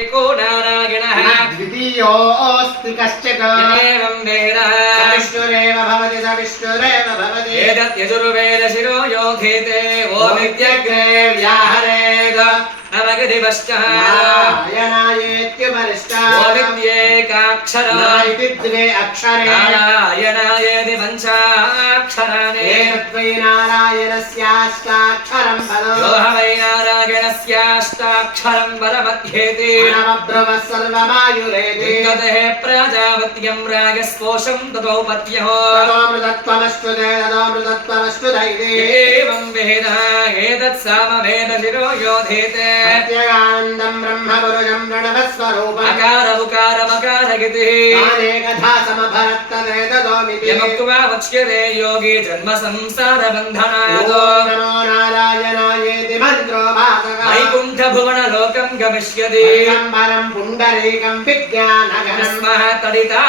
एको नारायणः द्वितीयोऽस्ति कश्चित् एवं वेद विष्णुरेव भवति स विष्णुरेव भवति एतत् यजुर्वेदशिरो योधेते ओमित्यग्रे व्याहरेद नारायणायेत्युपरिष्टात् ओमित्येकाक्षरम् इति द्वे अक्षरे नारायणायेति पञ्चाक्षराणि एतद्वै नारायणस्याष्टाक्षरं पदम् यो ह वै नारायणस्याष्टाक्षरं परमध्येति नवब्रवः सर्वमायुरेति लिङ्गतेः प्रजापत्यं राजस्पोषं ततोपत्यः ततोऽमृतत्वमश्नुते ततोऽमृतत्वमश्नुतैति एवं वेद एतत् सामवेदशिरो योधेते प्रत्यगानन्दं ब्रह्मपुरुषं प्रणवस्वरूपम् अकार उकार मकार इति तानेकधा समभरत्तदेतदोमिति यमुक्त्वा वक्ष्यते योगी जन्म संसार बन्धनात् ॐ नमो नारायणायेति मन्त्रो भासः वैकुण्ठ भुवन लोकं गमिष्यति परं पुण्डरीकं विज्ञानघनं तदिता